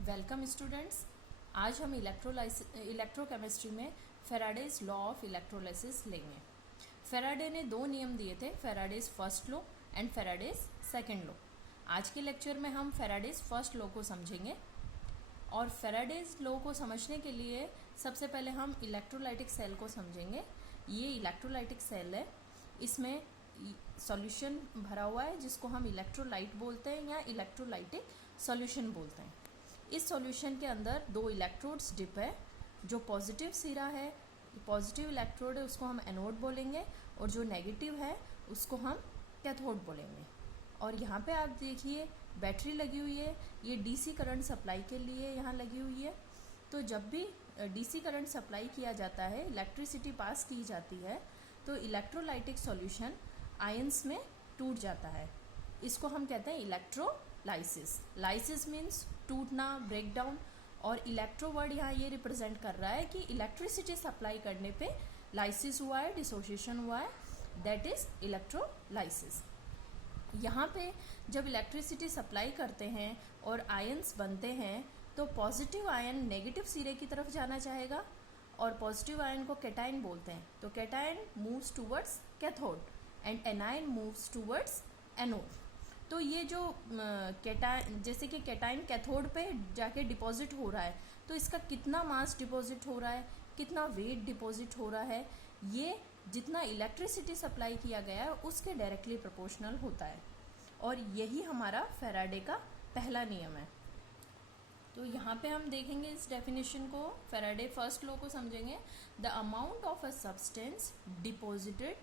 Welcome students. आज हम electrochemistry में फेराडेज लॉ ऑफ इलेक्ट्रोलाइसिस लेंगे। फेराडे ने दो नियम दिए थे, Faraday's first law and Faraday's second law. आज के लेक्चर में हम फेराडेज फर्स्ट लॉ को समझेंगे। और फेराडेज लॉ को समझने के लिए सबसे पहले हम इलेक्ट्रोलाइटिक सेल को समझेंगे। ये इलेक्ट्रोलाइटिक सेल है, इसमें सॉल्यूशन भरा हुआ है जिसको हम इलेक्ट्रोलाइट बोलते हैं या इलेक्ट्रोलाइटिक सॉल्यूशन बोलते हैं। इस सॉल्यूशन के अंदर दो इलेक्ट्रोड्स डिप है। जो पॉजिटिव सिरा है, पॉजिटिव इलेक्ट्रोड है, उसको हम एनोड बोलेंगे, और जो नेगेटिव है उसको हम कैथोड बोलेंगे। और यहाँ पे आप देखिए बैटरी लगी हुई है, ये डीसी करंट सप्लाई के लिए यहाँ लगी हुई है। तो जब भी डीसी करंट सप्लाई किया जाता है, इलेक्ट्रिसिटी पास की जाती है, तो इलेक्ट्रोलाइटिक सॉल्यूशन आयंस में टूट जाता है। इसको हम कहते हैं इलेक्ट्रोलाइसिस। लाइसिस मीन्स टूटना, ब्रेक डाउन, और इलेक्ट्रो वर्ड यहाँ ये रिप्रेजेंट कर रहा है कि इलेक्ट्रिसिटी सप्लाई करने पे लाइसिस हुआ है, डिसोसिएशन हुआ है, दैट इज इलेक्ट्रोलाइसिस। यहाँ पे जब इलेक्ट्रिसिटी सप्लाई करते हैं और आयंस बनते हैं, तो पॉजिटिव आयन नेगेटिव सिरे की तरफ जाना चाहेगा, और पॉजिटिव आयन को कैटायन बोलते हैं। तो cation moves towards cathode and anion moves towards anode. तो ये जो कैटायन, जैसे कि कैटायन कैथोड पे जाके डिपॉजिट हो रहा है, तो इसका कितना मास डिपॉजिट हो रहा है, कितना वेट डिपॉजिट हो रहा है, ये जितना इलेक्ट्रिसिटी सप्लाई किया गया है उसके डायरेक्टली प्रोपोर्शनल होता है। और यही हमारा फेराडे का पहला नियम है। तो यहाँ पे हम देखेंगे इस डेफिनेशन को, फेराडे फर्स्ट लॉ को समझेंगे। The amount of a substance deposited,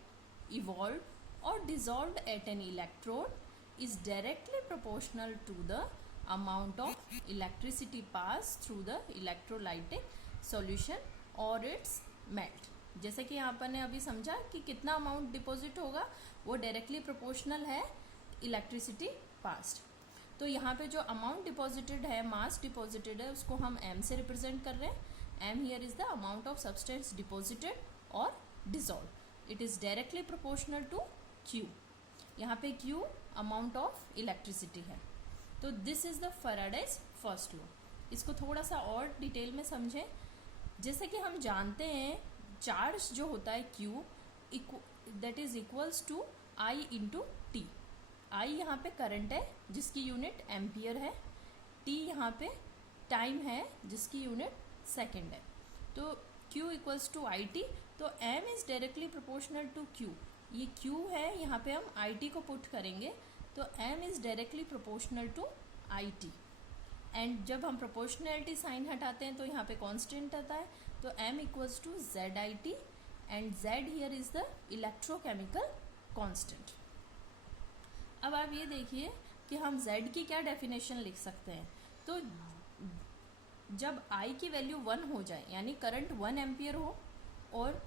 evolve और dissolve at an electrode is directly proportional to the amount of electricity passed through the electrolytic solution or its melt। जैसे कि यहाँ पर ने अभी समझा कि कितना अमाउंट डिपॉजिट होगा, वो डायरेक्टली प्रोपोर्शनल है इलेक्ट्रिसिटी पास्ट। तो यहाँ पे जो अमाउंट डिपॉजिटेड है, मास डिपॉजिटेड है, उसको हम m से रिप्रेजेंट कर रहे हैं। m here is the amount of substance deposited और dissolve. It is directly proportional to q। यहाँ पे Q अमाउंट ऑफ इलेक्ट्रिसिटी है। तो this is the Faraday's first law. इसको थोड़ा सा और डिटेल में समझें। जैसे कि हम जानते हैं चार्ज जो होता है Q that is equals to I into T. I यहाँ पे करंट है जिसकी यूनिट एम्पियर है, T यहाँ पे टाइम है जिसकी यूनिट सेकेंड है। तो Q इक्वल्स टू IT। तो M is directly proportional to Q। ये Q है, यहाँ पे हम IT को पुट करेंगे, तो M is directly proportional to IT। And जब हम प्रोपोर्शनैलिटी साइन हटाते हैं तो यहाँ पे कांस्टेंट आता है, तो M equals to ZIT and Z here is the electrochemical constant. अब आप ये देखिए कि हम Z की क्या डेफिनेशन लिख सकते हैं। तो जब I की वैल्यू 1 हो जाए, यानी करंट 1 एम्पियर हो और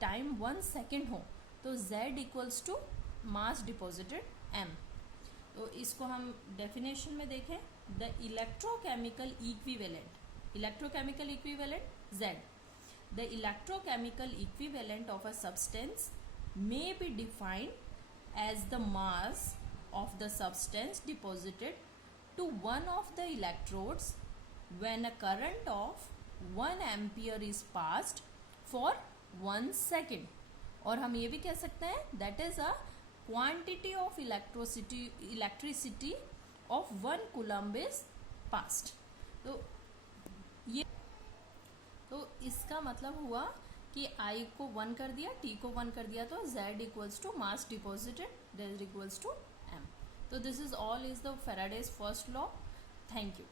टाइम 1 सेकेंड हो, तो Z equals to mass deposited M। तो इसको हम डेफिनेशन में देखें, the electrochemical equivalent Z। The electrochemical equivalent of a substance may be defined as the mass of the substance deposited to one of the electrodes when a current of 1 ampere is passed for 1 second. और हम ये भी कह सकते हैं that is a quantity of electricity of 1 coulomb is passed. तो इसका मतलब हुआ कि I को 1 कर दिया, T को 1 कर दिया, तो Z equals to mass deposited that equals to M। तो this is all is the Faraday's first law. Thank you.